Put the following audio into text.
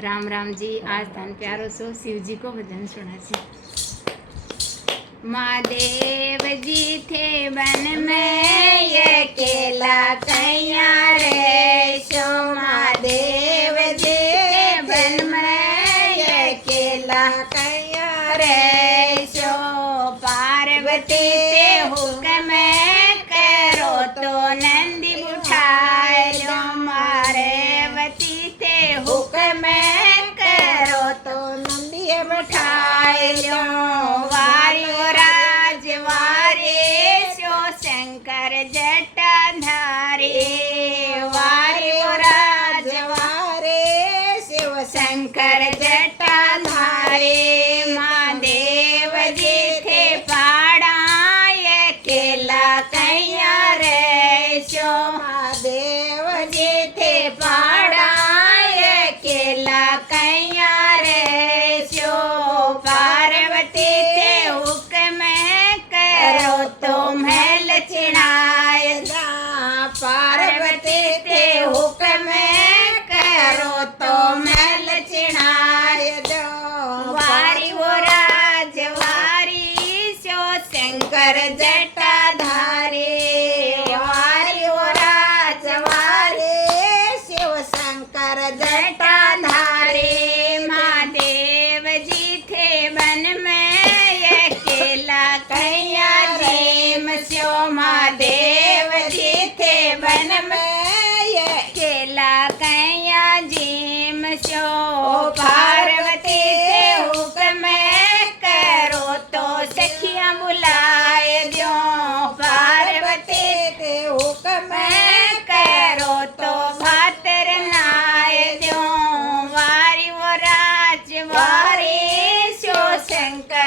राम राम जी। आज धन प्यारो सो शिव जी को भजन सुना जी। महादेव जी थे वन में ये केला कैया रे सो। महादेव जी थे वन में ये केला कैया रे सो। पार्वती ते हुक्म करो तो नंदी उठाए लो। पार्वती ते हुक्म करो तो नंदी उठाए लो। वारियो राजवारे सो शंकर जटाधारी। वारियो राजवारे शिव शंकर जटाधारी। महादेव जी थे पाड़ा ये केला कैया रे सो। महादेव जी थे पाड़ा ये केला कैया रे सो। पार्वती ते हुक्म करो तो महल चिढ़ाए जा। पार्वती ते हुक्म करो तो महल चिढ़ाए दो। वारी वो राजवारी सो शंकर जटाधारी। वारी वो राजवारी शिव शंकर जटाधारी। महादेव जी थे वन में ये केला कैया जीम सो। महादेव जी थे वन में ये केला कैया जीम सो। पार्वती ते हुक्म करो तो सखियां बुलाए दो। पार्वती ते हुक्म करो तो भातर नाय दो। वारी वो राजवारी सो शंकर